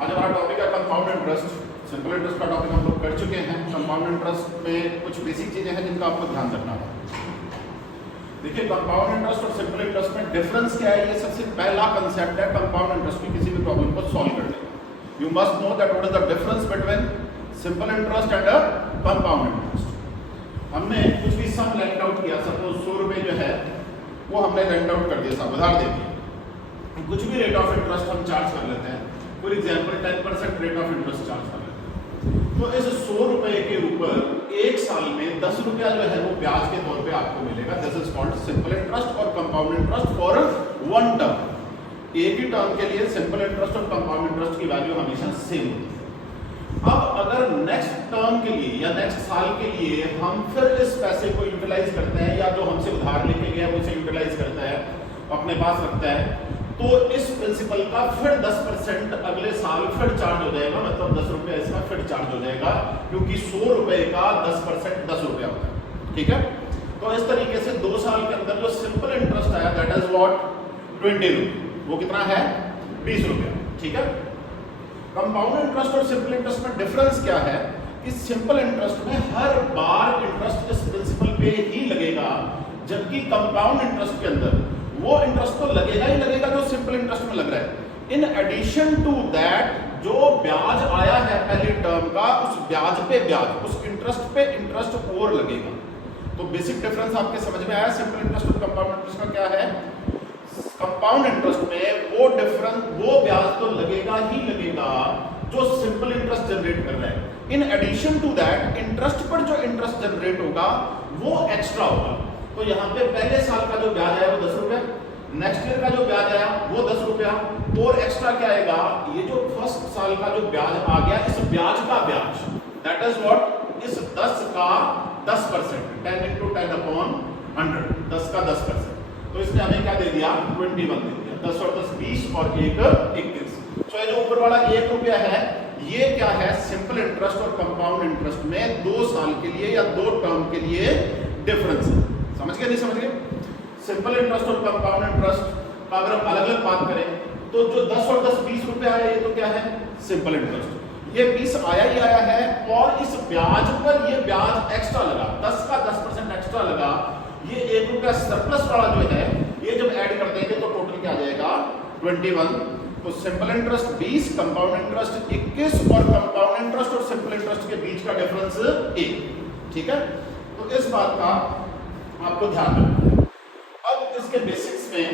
आज हमारा टॉपिक है कंपाउंड इंटरेस्ट। सिंपल इंटरेस्ट का टॉपिक हम लोग कर चुके हैं। कंपाउंड इंटरेस्ट में कुछ बेसिक चीजें हैं जिनका आपको ध्यान रखना है। देखिए, कंपाउंड इंटरेस्ट और सिंपल इंटरेस्ट में डिफरेंस क्या है, ये सबसे पहला कंसेप्ट है कंपाउंड इंटरेस्ट की किसी भी प्रॉब्लम को सॉल्व करने का। You must know that what is the difference between simple interest and compound interest. हमने कुछ भी सम लेट आउट किया, सपोज 100 रुपए जो है वो हमने लेट आउट कर दिया, सब उधार दे दिया। कुछ भी रेट ऑफ इंटरेस्ट हम चार्ज कर लेते हैं, for example 10% rate of interest charge कर लेते हैं, तो इस 100 रुपए के ऊपर एक साल में 10 रुपया जो है वो ब्याज के तौर पे आपको मिलेगा। This is called simple interest और compound interest for one term. एक ही टर्म के लिए सिंपल इंटरेस्ट और कंपाउंड इंटरेस्ट की वैल्यू हमेशा सेम होती है। अब अगर नेक्स्ट टर्म के लिए या नेक्स्ट साल के लिए हम फिर इस पैसे को यूटिलाइज करते हैं, या जो हमसे उधार लेके गया वो उसे यूटिलाइज करता है, अपने पास रखता है, तो इस प्रिंसिपल का फिर 10% अगले साल फिर चार्ज हो जाएगा। मतलब 10 रुपया इसका फिर चार्ज हो जाएगा, क्योंकि 100 रुपए का 10% 10 रुपया होता है। ठीक है, तो इस तरीके से 2 साल के अंदर जो सिंपल इंटरेस्ट आया दैट इज व्हाट 20 रुपये, वो कितना है 20 रुपया। ठीक है, कंपाउंड इंटरेस्ट और सिंपल इंटरेस्ट में डिफरेंस क्या है कि सिंपल इंटरेस्ट में हर बार इंटरेस्ट इस प्रिंसिपल पे ही लगेगा, जबकि कंपाउंड इंटरेस्ट के अंदर वो इंटरेस्ट तो लगेगा ही लगेगा जो सिंपल इंटरेस्ट में लग रहा है। इन एडिशन टू दैट जो ब्याज आया है पहली टर्म का, उस ब्याज पे ब्याज, उस इंटरेस्ट पे इंटरेस्ट और लगेगा। तो बेसिक डिफरेंस आपके समझ में आया। सिंपल इंटरेस्ट और कंपाउंड इंटरेस्ट का क्या है? कंपाउंड इंटरेस्ट में वो डिफरेंस, वो ब्याज तो लगेगा ही लगेगा जो सिंपल इंटरेस्ट जनरेट कर रहा है। In addition to that interest पर जो इंटरेस्ट जनरेट होगा वो एक्स्ट्रा होगा। तो यहाँ पे पहले साल का जो ब्याज आया वो 10 रुपया, नेक्स्ट ईयर का जो ब्याज आया वो 10 रुपया, और एक्स्ट्रा क्या आएगा, ये जो फर्स्ट साल का जो ब्याज आ गया, इस ब्याज का ब्याज, दैट इज व्हाट, इस 10 का 10%, 10 into 10 upon 100, 10 का 10%। तो इसने हमें क्या दे दिया, 21 दे दिया। 10 और 10 20 और 1 21। तो ये जो ऊपर वाला 1 रुपया है, ये क्या है, सिंपल इंटरेस्ट और कंपाउंड इंटरेस्ट में 2 साल के लिए या 2 टर्म के लिए डिफरेंस है। समझ गए, नहीं समझ गए? सिंपल इंटरेस्ट और कंपाउंड इंटरेस्ट का अगर हम अलग अलग बात करें, तो जो 10 और 10 20 रुपया है, ये तो क्या है, सिंपल इंटरेस्ट। ये 20 आया ही आया है, और इस ब्याज पर ये ब्याज एक्स्ट्रा लगा, 10 का 10% एक्स्ट्रा लगा। ये 1 रुपया सरप्लस वाला जो है, ये जब ऐड कर देंगे तो टोटल क्या आ जाएगा, 21। तो सिंपल इंटरेस्ट 20, कंपाउंड इंटरेस्ट 21, और कंपाउंड इंटरेस्ट और सिंपल इंटरेस्ट के बीच का डिफरेंस 1। ठीक है, तो इस बात का आपको ध्यान रखना है। अब इसके बेसिक्स में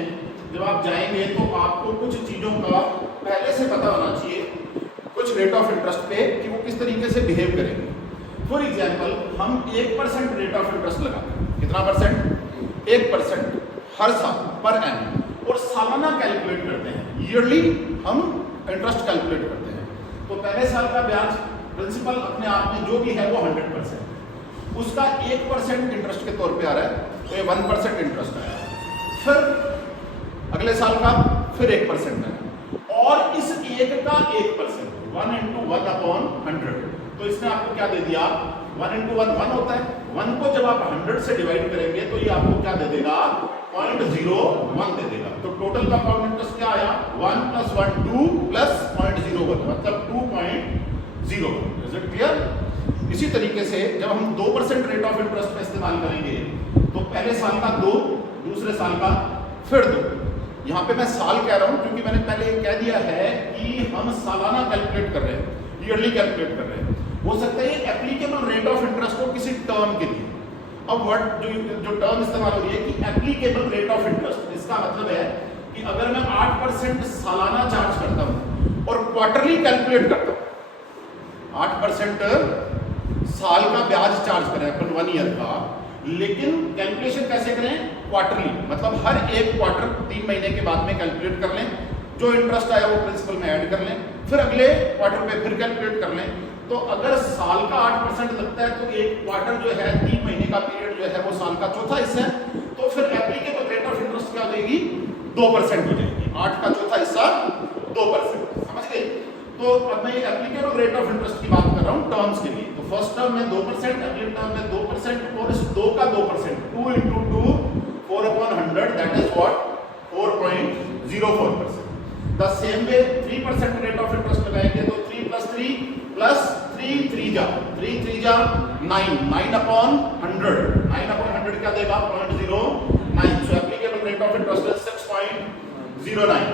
जब आप जाएंगे तो आपको कुछ चीजों का पहले से पता होना चाहिए, कुछ रेट ऑफ इंटरेस्ट पे कि वो किस तरीके से बिहेव करेंगे। फॉर एग्जांपल, हम 1% रेट ऑफ इंटरेस्ट लगाते हैं। कितना परसेंट? 1% हर साल पर एनम, और सालाना कैलकुलेट करते हैं, ईयरली हम इंटरेस्ट कैलकुलेट करते हैं। तो पहले साल का ब्याज प्रिंसिपल अपने आप में जो भी है वो 100%, उसका 1% इंटरेस्ट के तौर पे आ रहा है, तो ये 1% इंटरेस्ट आया। फिर अगले साल का फिर 1% है, और इस 1 का 1%, 1 into 1 upon 100। तो इसने आपको क्या दे दिया, 1 into 1 1 होता है। 1 को जब आप 100 से डिवाइड करेंगे तो ये आपको क्या दे देगा, 0.01 दे देगा। तो टोटल कंपाउंड इंटरेस्ट क्या आया, 1 + 1 2 + 0.01, मतलब 2.01। Is it clear? इसी तरीके से जब हम 2% रेट ऑफ इंटरेस्ट में इस्तेमाल करेंगे, तो पहले साल का 2, दूसरे साल का फिर 2। यहाँ पे मैं साल कह रहा हूँ क्योंकि मैंने पहले कह दिया है कि हम सालाना कैलकुलेट कर रहे हैं, ईयरली कैलकुलेट कर रहे हैं। हो सकता है ये एप्लीकेबल रेट ऑफ इंटरेस्ट हो किसी टर्म के लिए। अब वर्ड जो टर्म इस्तेमाल हो रही है कि एप्लीकेबल रेट ऑफ इंटरेस्ट, इसका मतलब है कि अगर मैं 8% सालाना चार्ज करता हूँ और क्वार्टरली कैलकुलेट करता हूँ, 8% साल का ब्याज चार्ज करें अपन 1 ईयर का, लेकिन कैलकुलेशन कैसे करें, क्वार्टरली, मतलब हर एक क्वार्टर 3 महीने के बाद में कैलकुलेट कर लें, जो इंटरेस्ट आया वो प्रिंसिपल में ऐड कर लें, फिर अगले क्वार्टर पे फिर कैलकुलेट कर लें। तो अगर साल का 8% लगता है, तो एक क्वार्टर जो है 3 महीने का पीरियड जो है वो साल का चौथा हिस्सा है, तो फिर एप्लीकेबल रेट ऑफ इंटरेस्ट क्या हो जाएगी, 2% हो जाएगी। 8 का चौथा हिस्सा 2%। समझ गए? तो अब मैं एप्लीकेबल रेट ऑफ इंटरेस्ट की बात कर रहा हूँ टर्म्स के लिए। तो फर्स्ट टर्म में 2%, अगले टर्म में 2%, और इस 2 का 2%, 2 into 2 4/100, that is what 4.04%। The same way 3% rate of interest लगाएंगे तो 3 + 3 + 3 3 जा 9 9 अपॉन 100 9 अपॉन 100 क्या देगा 0.09। So applicable rate of interest is 6.09।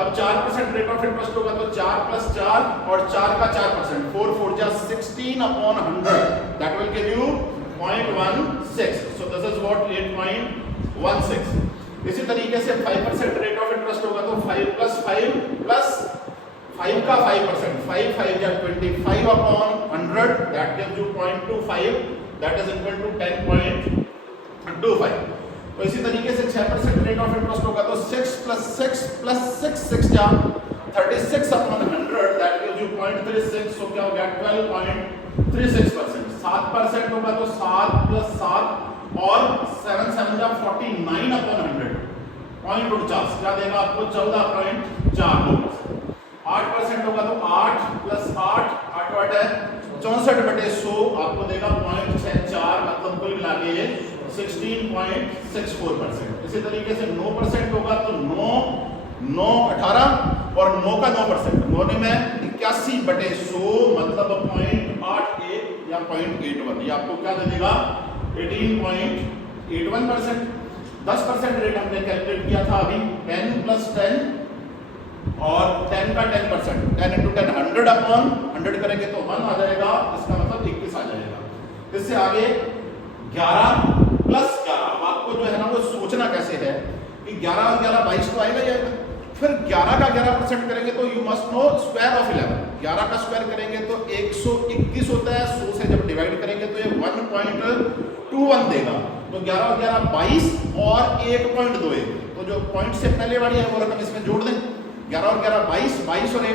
अब 4% रेट ऑफ इंटरेस्ट होगा तो 4 + 4 और 4 का 4% 4 4 जा 16 upon 100 that will give you 0.16। So this is what 8.16। इसी तरीके से 5% रेट ऑफ इंटरेस्ट होगा तो 5 + 5 + 5 का 5% 5 5 जा 25 upon 100 that gives you 0.25 that is equal to 10.25। तो इसी तरीके से 6% रेट ऑफ इंटरेस्ट होगा तो 6 + 6 + 6 6 जा 36 अपॉन 100 दैट गिव्स यू 0.36। सो क्या हो गया 12.36%। 7% होगा तो 7 + 7 और 7 7 जा 49 अपॉन 100 0.49 क्या देगा आपको 14.42%। 8% होगा तो 8 + 8 8 8 है 64/100 आपको देगा 0.64 मतलब कुल मिला के 16.64%। इसी तरीके से 9% होगा तो 9 9 18 और 9 का 9% 9 में 81/100 मतलब 0.81 या 0.81 ये आपको क्या दे देगा 18.81%। 10% रेट हमने कैलकुलेट किया था अभी 10 + 10 और 10 का 10% 10 × 10 100 अपॉन 100 करेंगे तो 1 आ जाएगा इसका मतलब 21 आ जाएगा। इससे आगे 11 + 11 अब आपको जो है ना वो सोचना कैसे है कि 11 और 11 22 तो आएगा ही आएगा। फिर 11 का 11% करेंगे तो you must know square of 11 11 का स्क्वायर करेंगे तो 121 होता है 100 से जब डिवाइड करेंगे तो ये 1.21 देगा। तो 11 और 11 22 और 1.21 तो जो पॉइंट से पहले वाली है वो रकम इसमें जोड़ दें 11 और 11 22 22 और 1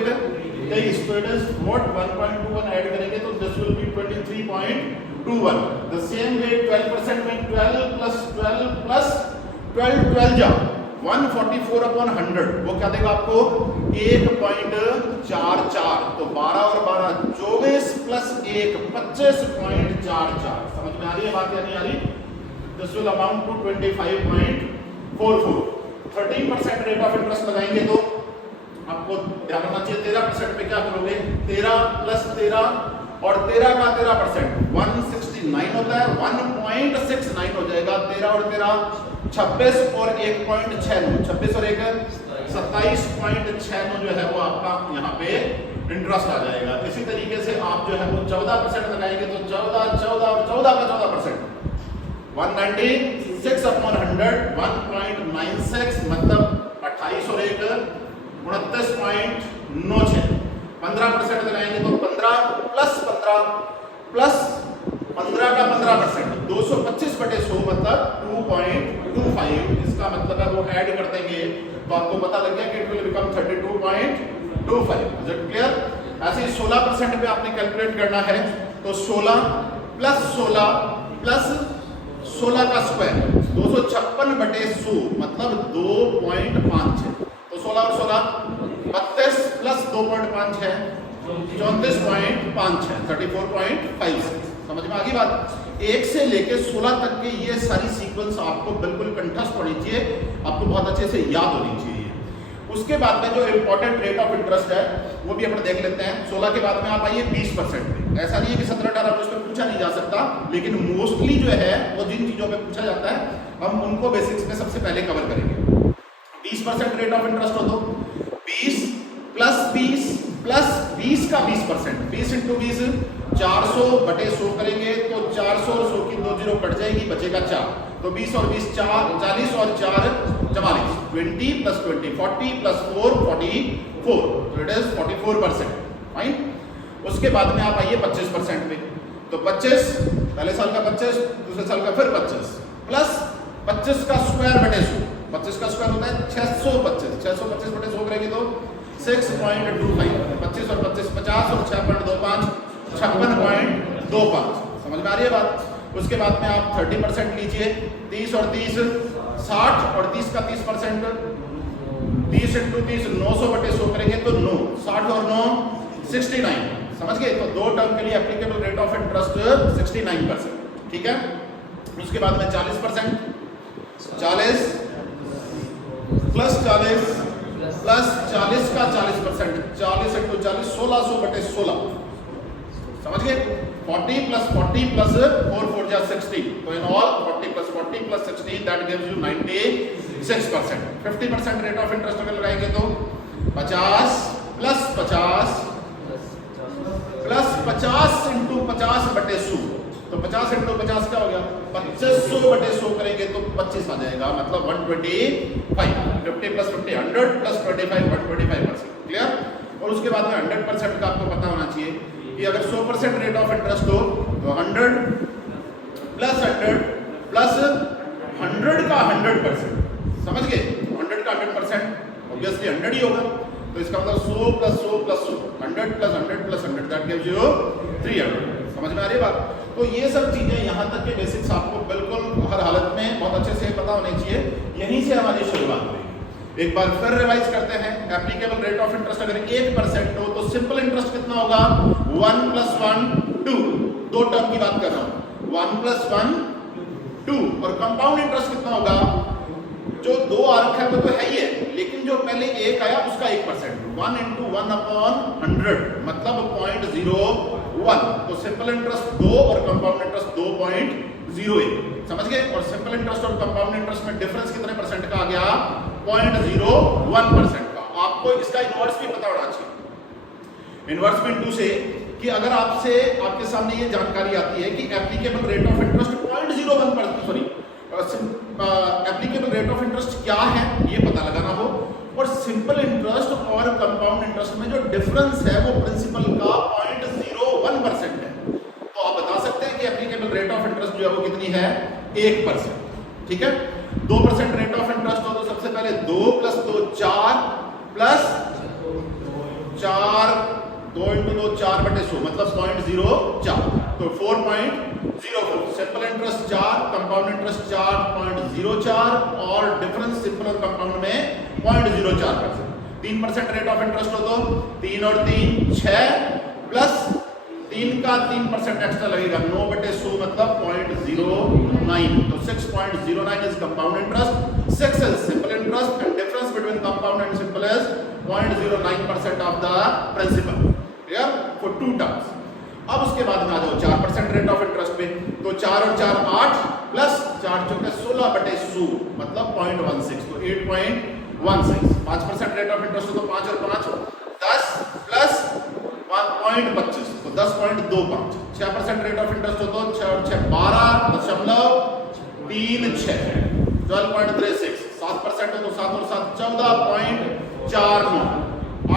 23 तो इट इज व्हाट 1.21 ऐड करेंगे तो this will be 23.21। The same way 12% में 12 + 12 + 12 जा 144 अपॉन 100 वो क्या देगा आपको 1.44। तो 12 और 12 24 + 1 25.44। समझ में आ रही है बात या नहीं आ रही? This will amount to 25.44। 13% rate of interest लगाएंगे तो आपको ध्यान रखना चाहिए 13% पे क्या करोगे 13 + 13 और 13 का 13% 169 होता है 1.69 हो जाएगा। 13 और 13 26 और 1.96 26 और 1 27.96 जो है वो आपका यहाँ पे इंटरेस्ट आ जाएगा। इसी तरीके से आप जो है वो 14% लगाएंगे तो 14 14 और 14 का 14% 196 अपॉन 100 1.96 मतलब 28 और 1 29.96। 15% लगाएंगे तो 15 + 15 + 15 का 15% 225/100 मतलब 2.25। इसका मतलब है वो ऐड कर देंगे तो आपको पता लग गया कि it will become 32.25। Is it clear? ऐसे ही 16% पे आपने कैलकुलेट करना है तो 16 + 16 + 16 का स्क्वायर 256/100 मतलब 2.56। तो 16 और 16 32 + 2.5 है 34.5 है 34.56। समझ में आ गई बात? 1 से लेके 16 तक के ये सारी सीक्वेंस आपको बिल्कुल कंठस्थ होनी चाहिए आपको बहुत अच्छे से याद होनी चाहिए। उसके बाद में जो इंपॉर्टेंट रेट ऑफ इंटरेस्ट है वो भी अपन देख लेते हैं। 16 के बाद में आप आइए 20% पे। ऐसा नहीं है कि 17 18 उसमें पूछा नहीं जा सकता लेकिन मोस्टली जो है वो जिन चीजों पे पूछा जाता है हम उनको बेसिक्स में सबसे पहले कवर करेंगे। 20% रेट ऑफ इंटरेस्ट हो तो 20 + 20 + 20 का 20% 20 × 20 400/100 करेंगे तो 400 और 100 की 2 0 कट जाएगी बचेगा 4। तो 20 और 20 40 और 4 44 20 + 20 40 + 4 44 तो इट इज 44%। फाइन। उसके बाद में आप आइए 25% पे तो 25 पहले साल का 25 दूसरे साल का फिर 25 प्लस 25 का स्क्वायर/100 25 का स्क्वायर होता है 625 625/100 करेंगे तो 6.25 25 और 25 50 और 6.25 56.25। समझ में आ रही है बात? उसके बाद में आप 30% लीजिए 30 और 30 60 और 30 का 30% 30 × 30 900/100 करेंगे तो 9 60 और 9 69। समझ गए? तो दो टर्म के लिए एप्लीकेबल रेट ऑफ इंटरेस्ट 69%। ठीक है। उसके बाद में 40% 40 + 40 प्लस 40 का 40%, 40 इंटू 40 1600 बटे 16, समझ गए? 40 प्लस 40 प्लस 4 4 जा 60, तो in all 40 plus 40 plus 60 that gives you 96%। 50% rate of interest अगर लगाएंगे तो 50 प्लस 50 प्लस 50 इंटू 50 बटे 100, तो 50 इंटू 50 क्या हो गया? 2500 बटे 100 करेंगे तो 25 आ जाएगा, मतलब 125। 50 प्लस 50 100 प्लस 25 125%, क्लियर? और उसके बाद में 100% का आपको पता होना चाहिए कि अगर 100% रेट ऑफ इंटरेस्ट हो तो 100 प्लस 100 प्लस 100 का 100%, समझ गए? 100 का 100% ऑब्वियसली 100 ही होगा, तो इसका मतलब 100 plus 100 plus 100, 100 plus 100 plus 100 that gives you 300। समझ में आ रही है बात? तो ये सब चीजें यहाँ तक के बेसिक्स आपको बिल्कुल हर हालत में बहुत अच्छे से पता होने चाहिए। यहीं से हमारी शुरुआत हुई। एक बार फिर रिवाइज करते हैं। एप्लीकेबल रेट ऑफ इंटरेस्ट अगर 1% हो तो सिंपल इंटरेस्ट कितना होगा? 1 प्लस 1 2, दो टर्म की बात कर रहा हूँ, 1 प्लस 1 2। और कंपाउंड इंटरेस्ट कितना होगा? जो 2 आ रखा है वो तो है ही है, लेकिन जो पहले 1 आया उसका 1%, 1 इंटू 1 अपॉन 100 मतलब 0.01। तो सिंपल इंटरेस्ट 2 और कंपाउंड इंटरेस्ट 2.01, समझ गए? और सिंपल इंटरेस्ट और कंपाउंड इंटरेस्ट में डिफरेंस कितने परसेंट का आ गया? 0.01% का। आपको इसका इनवर्स भी पता होना चाहिए। इनवर्स मीन टू से कि अगर आपसे आपके सामने ये जानकारी आती है कि applicable rate of interest 0.01%, sorry applicable rate of interest क्या है ये पता लगाना हो, और सिंपल इंटरेस्ट और कंपाउंड इंटरेस्ट में जो डिफरेंस है वो प्रिंसिपल का 0.01% है, तो आप बता सकते हैं कि एप्लीकेबल रेट ऑफ इंटरेस्ट जो है वो कितनी है? 1%। ठीक है? 2% रेट ऑफ इंटरेस्ट हो तो सबसे पहले 2 प्लस 2 4 प्लस 4, 2 इंटू 2 4 बटे 100 मतलब 0.04, तो 4.04। सिंपल इंटरेस्ट 4, कंपाउंड इंटरेस्ट 4.04 और डिफरेंस सिंपल और कंपाउंड में 0.04%। 3% रेट ऑफ इंटरेस्ट हो तो 3 और 3 6 प्लस 3 का 3% एक्स्ट्रा लगेगा 9 बटे 100 मतलब 0.09, तो 6.09 is compound interest, 6 is simple interest and difference between compound and simple is 0.09% of the principal, clear? For 2 terms. अब उसके बाद में आ जाओ 4% रेट ऑफ इंटरेस्ट पे, तो 4 और 4 8 प्लस 4 चौके 16 बटे 100 मतलब 0.16, तो 8.16। 5% रेट ऑफ इंटरेस्ट हो तो 5 और 5 10 प्लस 1.25 तो 10.25। 6% रेट ऑफ इंटरेस्ट हो तो 6 और 6 12.36 12.36। 7% हो तो 7 और 7 14.49।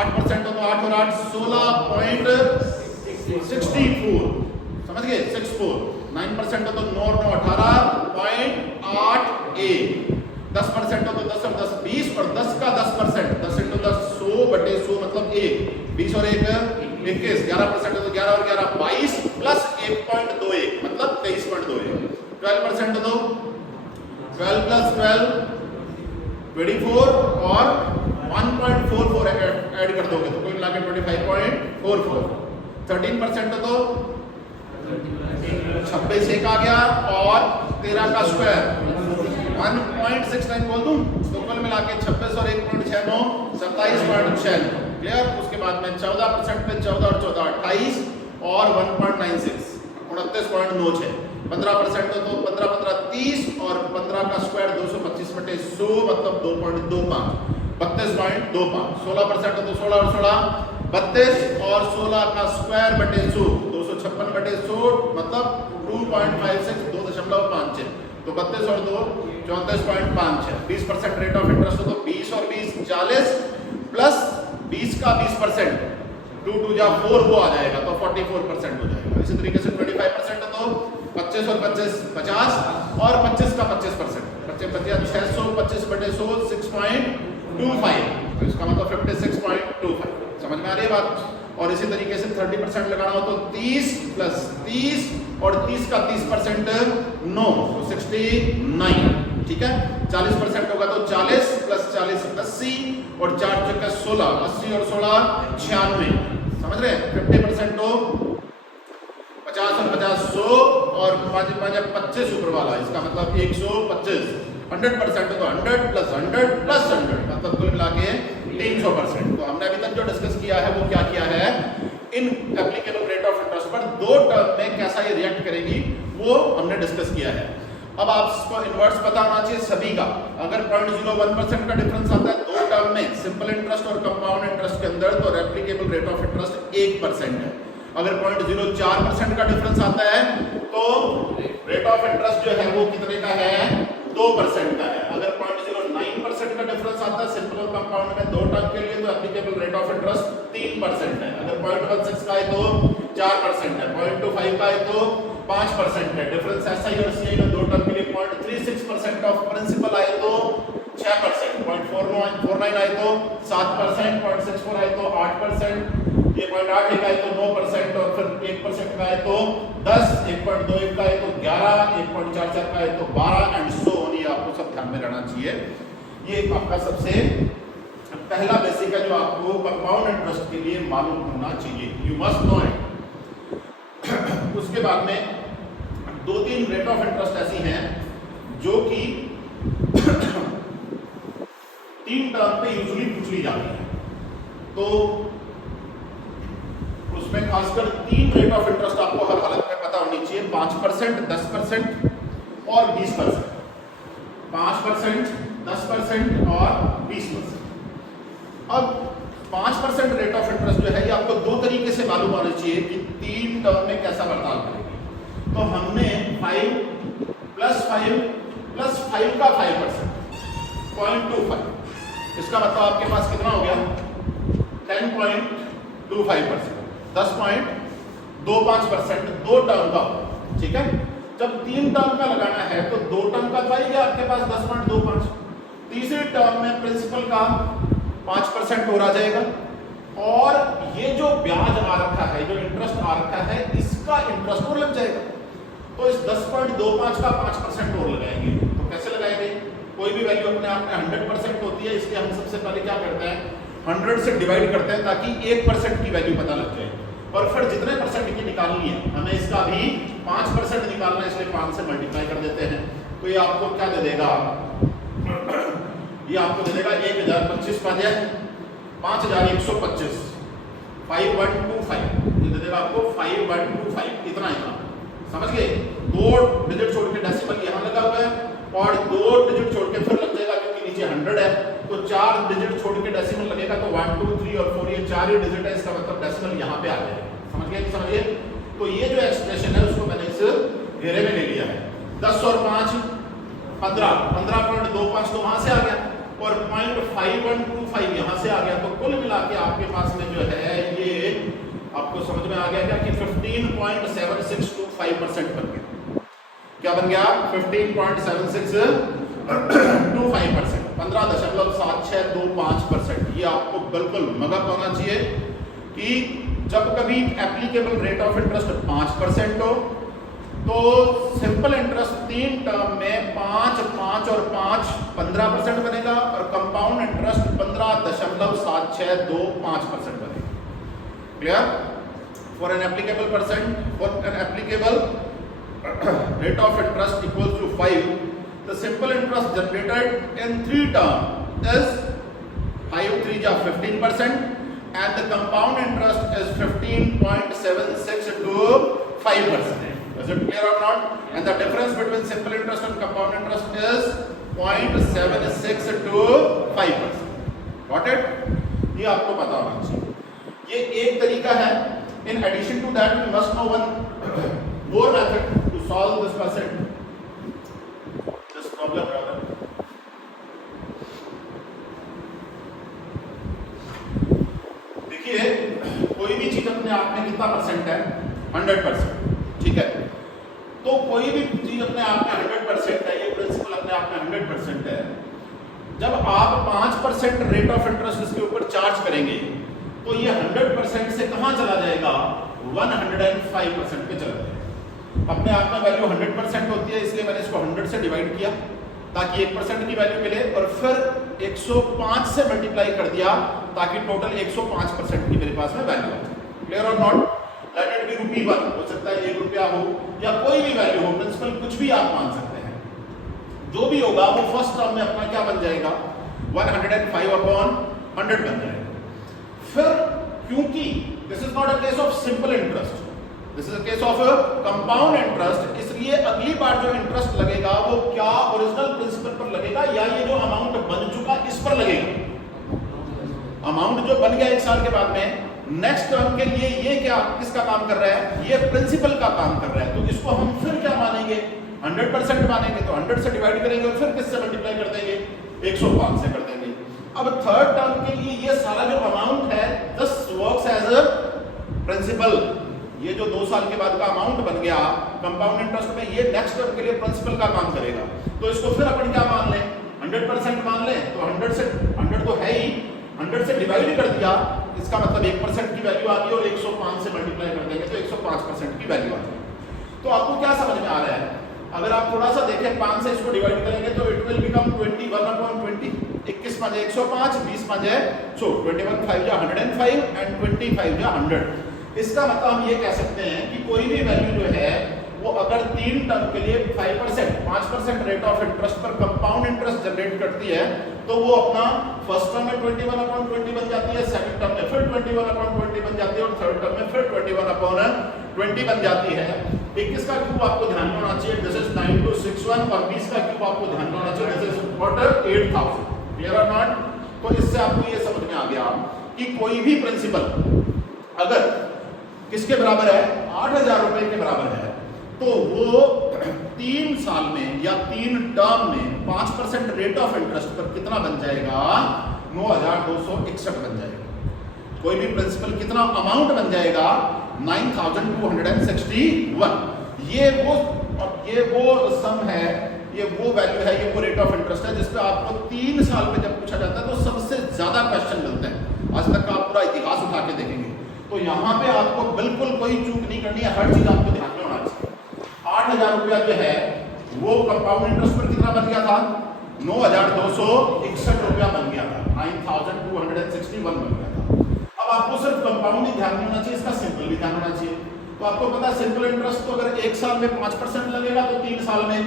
8% हो तो 8 और 8 16.64, समझ गए? 64। 9% हो तो 9 और 9 18.81। 10% हो तो 10 और 10 20 और 10 का 10%, 10 इंटू 10 100 बटे 100 मतलब 1, 20 और 1 21। 11% हो तो 11 और 11 22 प्लस 1.21 मतलब 23.21। 12% हो तो 12 प्लस 12 24 और 1.44 ऐड कर दोगे तो कोई मिला के 25.44। 13% हो तो 26 एक आ गया और 13 का स्क्वायर 1.69 बोल दूं तो कुल मिला के 26 और 1.69 27.96, क्लियर? उसके बाद में 14% पे 14 और 14 28 और 1.96 29.96। 15% हो तो 15 15 30 और 15 का स्क्वायर 225 बटे 100 मतलब 2.25 32.25। 16% हो तो 16 और 16 32 और 16 का स्क्वायर बटे 100 256 बटे 100 मतलब 2.56 2.56, तो 32 और 2 34.56। 20% रेट ऑफ इंटरेस्ट हो तो 20 और 20 40 प्लस 20 का 20% 2 2 जा 4 वो आ जाएगा तो 44% हो जाएगा। इसी तरीके से 25% हो तो 25 और 25 50 और 25 का 25%, 25 625 बटे 100 6.25, तो इसका मतलब 56.25। समझ में आ रही है बात? और इसी तरीके से 30% लगाना हो तो 30 प्लस 30 और 30 का 30% 9 तो 69, ठीक है? 40% होगा तो 40 प्लस 40 80 और 4 चौके 16 80 और 16 96, समझ रहे हैं? 50% हो 50 और 50 100 और 5 5 25 ऊपर वाला, इसका मतलब 125 100% तो 100 प्लस 100 प्लस 100 मतलब कुल मिला के 300%। तो हमने अभी तक जो डिस्कस किया है वो क्या किया है, इन एप्लीकेबल रेट ऑफ इंटरेस्ट पर दो टर्म में कैसा ये रिएक्ट करेगी वो हमने डिस्कस किया है। अब आपको इनवर्स पता होना चाहिए सभी का। अगर 0.01% का डिफरेंस आता है दो टर्म में, सिंपल इंटरेस्ट और कंपाउंड इंटरेस्ट के अंदर, तो एप्लीकेबल रेट ऑफ इंटरेस्ट 1% है। अगर 0.04% का डिफरेंस आता है तो रेट ऑफ इंटरेस्ट जो है वो कितने का है, 2% का है। अगर 0.09% का डिफरेंस आता है सिंपल और कंपाउंड में दो टर्म के लिए, तो एप्लीकेबल रेट ऑफ इंटरेस्ट 3% है। अगर 0.16 का है तो 4% है, 0.25 का है तो 5% है। डिफरेंस ऐसा ही और सीआई में दो टर्म के लिए 0.36% ऑफ प्रिंसिपल आए तो 6%, 0.49 आए तो 7%, 0.64 आए तो 8%, ये 0.81 आए तो 9% और फिर 1% का आए तो 10, 1.21 का आए तो 11, 1.44 का आए तो 12 एंड सो ऑन। ये आपको सब ध्यान में रहना चाहिए। ये आपका सबसे पहला बेसिक है जो आपको कंपाउंड इंटरेस्ट के लिए मालूम होना चाहिए, यू मस्ट नो इट। उसके बाद में दो तीन रेट ऑफ इंटरेस्ट ऐसी हैं जो कि 3 टर्म पे यूजुअली पूछ ली जाती है। तो उसमें खासकर 3 रेट ऑफ इंटरेस्ट आपको हर हालत में पता होनी चाहिए, 5%, 10% और 20%। 5%, 10% और 20%। अब 5% रेट ऑफ इंटरेस्ट जो है ये आपको दो तरीके से मालूम होना चाहिए कि 3 टर्म में कैसा बर्ताव करेगी। तो हमने 5 प्लस 5 प्लस 5 का 5%, 0.25, इसका मतलब आपके पास कितना हो गया, 10.25%, 10.25% दो टर्म का। ठीक है, जब 3 टर्म का लगाना है तो 2 टर्म का तो आएगा आपके पास 10.25, तीसरे टर्म में प्रिंसिपल का 5% और आ जाएगा, और ये जो ब्याज आ रखा है, जो इंटरेस्ट आ रखा है, इसका इंटरेस्ट और लग जाएगा। तो इस 10.25 का 5% और लगाएंगे। तो कैसे लगाएंगे, कोई भी वैल्यू अपने आप में 100% होती है, इसलिए हम सबसे पहले क्या करते हैं, 100 से डिवाइड करते हैं ताकि 1% की वैल्यू पता लग जाए, और फिर जितने परसेंट की निकालनी है, हमें इसका भी 5% निकालना है, इसलिए 5 से मल्टीप्लाई कर देते हैं। तो ये आपको क्या दे देगा, ये आपको दे देगा 1025 पाजे 5125, 5125, ये दे देगा आपको 5125, इतना समझ गए। 2 डिजिट छोड़ के डेसिमल यहाँ लगा हुआ है, और 2 डिजिट छोड़ के फिर लग जाएगा क्योंकि नीचे 100 है, तो 4 डिजिट छोड़ के डेसिमल लगेगा, तो 1 2 3 और 4 ये 4 ही डिजिट है, इसका मतलब डेसिमल यहाँ पे आ जाएगा। समझ गए, समझिए। तो ये जो एक्सप्रेशन है उसको मैंने इस घेरे में ले लिया है। 10 और 5 15, 15.25 तो वहां से आ गया, और 0.5125 यहाँ से आ गया। तो कुल मिला के आपके पास में जो है ये आपको समझ में आ गया क्या कि 15.7625% बन गया। क्या बन गया, 15.7625%, 15.7625%। ये आपको बिल्कुल मगज होना चाहिए कि जब कभी एप्लीकेबल रेट ऑफ इंटरेस्ट 5% हो तो सिंपल इंटरेस्ट 3 टर्म में 5, 5 और 5 15% बनेगा, और कंपाउंड इंटरेस्ट 15.7625% बनेगा। Clear? For an applicable rate of interest equals to 5, the simple interest generated in 3 terms is 5 3 ja 15%, and the compound interest is 15.76 to 5%. Is it clear or not? And the difference between simple interest and compound interest is 0.76 to 5%. Got it? ये आपको पता होना चाहिए। ये एक तरीका है। In addition to that, we must know one more method to solve this problem, brother. देखिए, कोई भी चीज अपने आप में कितना परसेंट है, 100%। ठीक है, तो कोई भी चीज अपने आप में 100% है, ये प्रिंसिपल अपने आप में 100% है। जब आप 5% रेट ऑफ इंटरेस्ट इसके ऊपर चार्ज करेंगे तो ये 100% से कहां चला जाएगा, 105% पे चला जाएगा। अपने आप में वैल्यू 100% होती है, इसलिए मैंने इसको 100 से डिवाइड किया ताकि 1% की वैल्यू मिले, और फिर 105 से मल्टीप्लाई कर दिया ताकि टोटल 105% की मेरे पास में वैल्यू आ जाए। क्लियर और नॉट? लेट इट बी रुपी 1, हो सकता है 1 रुपया हो या कोई भी वैल्यू हो, प्रिंसिपल कुछ भी आप मान सकते हैं। जो भी होगा वो फर्स्ट टर्म में अपना क्या बन जाएगा, 105/100 बन जाएगा। फिर क्योंकि this is not a case of simple interest, this is a case of compound interest, इसलिए अगली बार जो इंटरेस्ट लगेगा वो क्या ओरिजिनल प्रिंसिपल पर लगेगा या ये जो अमाउंट बन चुका इस पर लगेगा। अमाउंट जो बन गया 1 साल के बाद में, नेक्स्ट टर्म के लिए ये क्या किसका काम कर रहा है, ये प्रिंसिपल का काम कर रहा है। तो इसको हम फिर क्या मानेंगे, 100% मानेंगे। तो 100 से डिवाइड करेंगे और फिर किससे मल्टीप्लाई कर देंगे, 105 से कर देंगे। अब थर्ड टर्म के लिए ये सारा जो अमाउंट है this works as a principal. ये जो 2 साल के बाद का अमाउंट बन गया कंपाउंड इंटरेस्ट में, ये नेक्स्ट टर्म के लिए प्रिंसिपल का काम करेगा। तो इसको फिर अपन क्या मान लें, 100% मान लें। तो 100 तो है ही, 100 से डिवाइड कर दिया, इसका मतलब 1% की वैल्यू आ गई और 105 से मल्टीप्लाई कर देंगे तो 105% की वैल्यू आ गई। तो आपको क्या समझ में आ रहा है, अगर आप थोड़ा सा देखें 5 से इसको डिवाइड करेंगे तो इट विल बिकम 21/20। 21 5 105, 20 5 100, 21 5 जा 105 एंड 25 जा 100। इसका मतलब हम ये कह सकते हैं कि कोई भी वैल्यू जो है वो अगर 3 टर्म के लिए 5% रेट ऑफ इंटरेस्ट पर कंपाउंड इंटरेस्ट जनरेट करती है तो वो अपना फर्स्ट टर्म में 21/20 बन जाती है, सेकंड टर्म में फिर 21/20 बन जाती है और थर्ड टर्म में फिर 21/20 बन जाती है। 21 का क्यूब आपको ध्यान में होना चाहिए, दिस इज 9261, और 20 का क्यूब आपको ध्यान में होना चाहिए, दिस इज 8000। क्लियर और नॉट? तो इससे आपको ये समझ में आ गया कि कोई भी प्रिंसिपल अगर किसके बराबर है, 8000 रुपए के बराबर है, तो वो 3 साल में या 3 टर्म में 5% रेट ऑफ इंटरेस्ट पर कितना बन जाएगा, 9261 बन जाएगा। कोई भी प्रिंसिपल कितना अमाउंट बन जाएगा, 9261। ये वो सम है, ये वो वैल्यू है, ये वो रेट ऑफ इंटरेस्ट है जिसपे आपको 3 साल में जब पूछा जाता है तो सबसे ज्यादा क्वेश्चन मिलते हैं। आज तक का आप पूरा इतिहास उठा के देखेंगे तो यहाँ पे आपको बिल्कुल कोई चूक नहीं करनी है, हर चीज आपको ध्यान में होना चाहिए। 8000 रुपया जो है वो कंपाउंड इंटरेस्ट पर कितना बन गया था, 9261 रुपया बन गया था, 9261 बन गया था। अब आपको सिर्फ कंपाउंड ही ध्यान में होना चाहिए, इसका सिंपल भी ध्यान होना चाहिए। तो आपको पता है सिंपल इंटरेस्ट तो अगर 1 साल में 5% लगेगा तो 3 साल में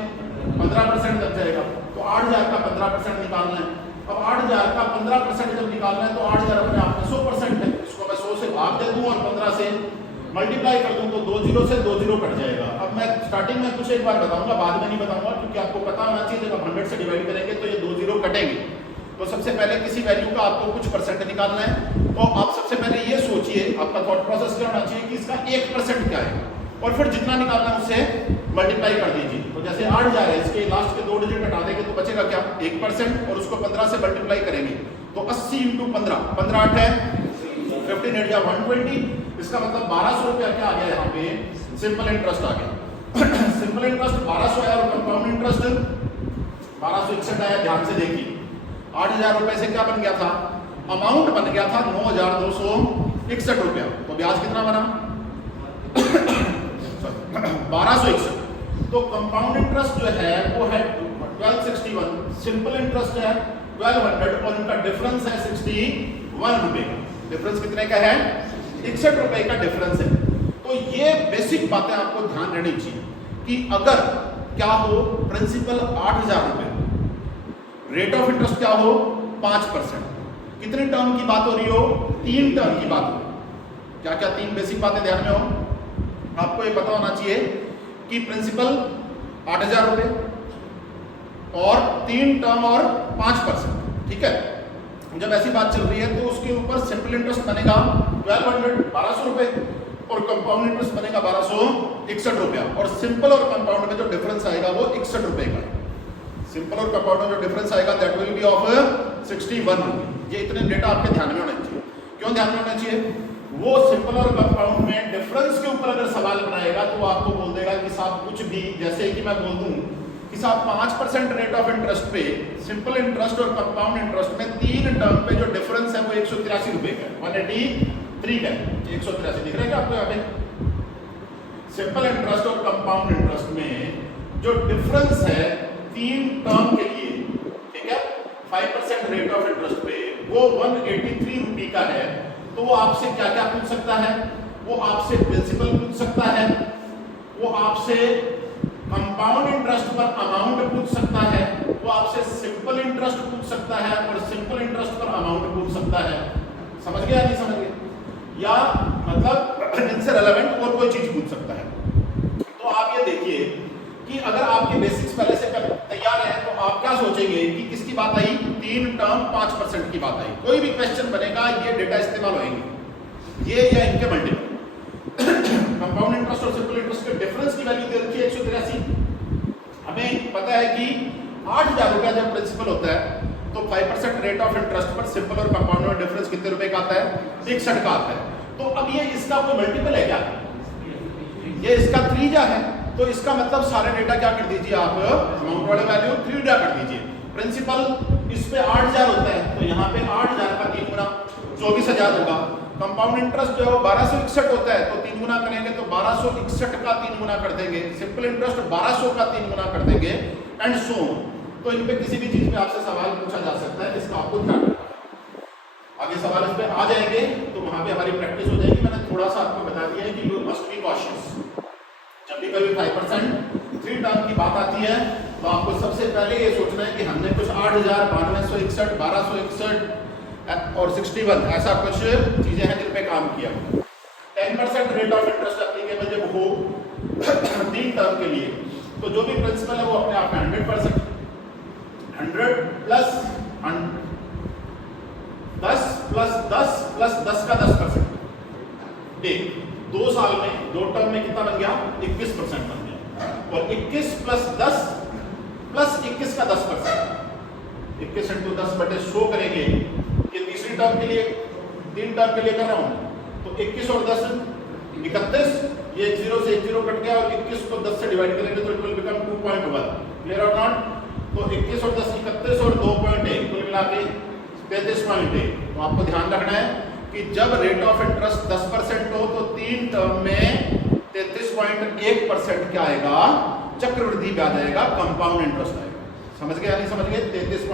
15% लग जाएगा। तो 8000 का 15% निकालना है। अब 8000 का 15% जब निकालना है तो 8000 अपने आप में 100% है, इसको मैं 100 से भाग दे दूं और 15 से मल्टीप्लाई कर दूं तो 2 0 से 2 0 कट जाएगा। अब मैं स्टार्टिंग में कुछ एक बार बताऊंगा, बाद में नहीं बताऊंगा, क्योंकि आपको पता होना चाहिए जब 100 से डिवाइड करेंगे तो ये 2 0 कटेंगे। तो सबसे पहले किसी वैल्यू का आपको कुछ परसेंट निकालना है। तो आप सबसे पहले ये सोचिए, आपका थॉट प्रोसेस क्या होना चाहिए कि इसका 1% क्या है, और फिर जितना निकालना है उससे मल्टीप्लाई कर दीजिए। तो जैसे 8000 है, इसके लास्ट के 2 डिजिट हटा देंगे तो बचेगा क्या, 1%, और उसको 15 से मल्टीप्लाई करेंगे तो 80 × 15, 15 8 है 15 8 120। इसका मतलब 1200 रुपया क्या आ गया यहाँ पे, सिंपल इंटरेस्ट आ गया। सिंपल इंटरेस्ट 1200 आया और कंपाउंड इंटरेस्ट 1261 आया। ध्यान से देखिए 8000 रुपए से क्या बन गया था, अमाउंट बन गया था 9261 रुपया। तो ब्याज कितना बना 1261। तो कंपाउंड इंटरेस्ट जो है वो है 1261, सिंपल इंटरेस्ट है 1200 और इनका डिफरेंस है 61 रुपए का। डिफरेंस कितने का है, 61 रुपए का डिफरेंस है। तो ये बेसिक बातें आपको ध्यान रहनी चाहिए कि अगर क्या हो प्रिंसिपल 8000 रुपए, रेट ऑफ इंटरेस्ट क्या हो 5%, कितने टर्म की बात हो रही हो, 3 टर्म की बात हो रही। क्या क्या 3 बेसिक बातें ध्यान में हो, आपको ये पता होना चाहिए कि प्रिंसिपल 8000 रुपए और 3 टर्म और 5%, ठीक है। जब ऐसी बात चल रही है तो उसके ऊपर सिंपल इंटरेस्ट बनेगा 1200 रुपए और कंपाउंड इंटरेस्ट बनेगा 1261 रुपया, और सिंपल और कंपाउंड में जो डिफरेंस आएगा वो 61 रुपए का। सिंपल और कंपाउंड में जो डिफरेंस आएगा दैट विल बी ऑफ 61 रुपए। ये इतने डेटा आपके ध्यान में होने चाहिए। क्यों ध्यान में होना चाहिए, वो सिंपल और कंपाउंड में डिफरेंस के ऊपर अगर सवाल बनाएगा तो वो आपको बोल देगा कि साहब कुछ भी, जैसे कि मैं बोल दूं कि साहब 5% रेट ऑफ इंटरेस्ट पे सिंपल इंटरेस्ट और कंपाउंड इंटरेस्ट में 3 टर्म पे जो डिफरेंस है वो 183 रुपए का, 183 का 183 दिख रहा है क्या आपको यहाँ पे। सिंपल इंटरेस्ट और कंपाउंड इंटरेस्ट में जो डिफरेंस है 3 टर्म के लिए, ठीक है, 5% रेट ऑफ इंटरेस्ट पे वो 183 रुपए का है। तो वो आपसे क्या क्या पूछ सकता है, वो आपसे प्रिंसिपल पूछ सकता है, वो आपसे कंपाउंड इंटरेस्ट पर अमाउंट पूछ सकता है, वो आपसे सिंपल इंटरेस्ट पूछ सकता है और सिंपल इंटरेस्ट पर अमाउंट पूछ सकता है। समझ गया नहीं समझ गया? या मतलब इनसे रेलेवेंट और कोई चीज पूछ सकता है। तो आप ये देखिए कि अगर आपके बेसिक्स पहले से तैयार है तो आप क्या सोचेंगे कि किसकी बात आई? 3 टर्म 5% की बात आई। कोई भी क्वेश्चन बनेगा ये डेटा इस्तेमाल होंगे, ये या इनके मल्टीपल। कंपाउंड इंटरेस्ट और सिंपल इंटरेस्ट के डिफरेंस की वैल्यू दे रखी है 183। हमें पता है कि 8,000 रुपया जब प्रिंसिपल होता है तो 5% रेट ऑफ इंटरेस्ट पर सिंपल और कंपाउंड में डिफरेंस कितने रुपए का आता है? 61 का आता है। तो अब ये इसका कोई मल्टीपल है क्या? ये इसका 3 है, तो इसका मतलब सारे डेटा क्या कर दीजिए आप, अमाउंट वाले वैल्यू 3 कर दीजिए। प्रिंसिपल इस पे 8,000 होता है तो यहाँ पे 8,000 का 3 गुना 24,000 होगा। कंपाउंड इंटरेस्ट जो है 1261 होता है तो 3 गुना करेंगे तो 1261 का 3 गुना कर देंगे। सिंपल इंटरेस्ट 1200 का 3 गुना कर देंगे एंड सो ऑन। तो इन पे किसी भी चीज पे आपसे सवाल पूछा जा सकता है, इसका आपको ध्यान रखना है। आगे सवाल इस पे आ जाएंगे तो वहां पे हमारी प्रैक्टिस हो जाएगी। मैंने थोड़ा सा आपको बता दिया है कि यू मस्ट बी कॉशियस। जब भी कभी 5% 3 टर्म की बात आती है तो आपको सबसे पहले ये सोचना है कि हमने कुछ 8,000, 9261, 1261 और 61 ऐसा कुछ चीजें हैं जिन पे काम किया। 10% रेट ऑफ इंटरेस्ट एप्लीकेबल जब हो 3 टर्म के लिए तो जो भी प्रिंसिपल है वो अपने आप में 100%, 100 प्लस 10 प्लस 10 प्लस 10 का 10%। 2 साल में 2 टर्म में कितना बन गया? 21% बन गया। और 21 प्लस 10 प्लस 21 का 10%, 21 इंटू 10 बटे 100 करेंगे। ये तीसरी टर्म के लिए, 3 टर्म के लिए कर रहा हूं तो 21 और 10 31, ये 0 से 0 कट गया और 21 को 10 से डिवाइड करेंगे तो इट विल बिकम 2.1। क्लियर और नॉट? तो 21 और 10 31 और 2.1 कुल मिला के 33.1। तो आपको ध्यान रखना है कि जब रेट ऑफ इंटरेस्ट 10% हो तो 3 टर्म में 33.1% क्या आएगा? चक्रवृद्धि ब्याज आएगा, कंपाउंड इंटरेस्ट आएगा। समझ गया नहीं समझ गए? 33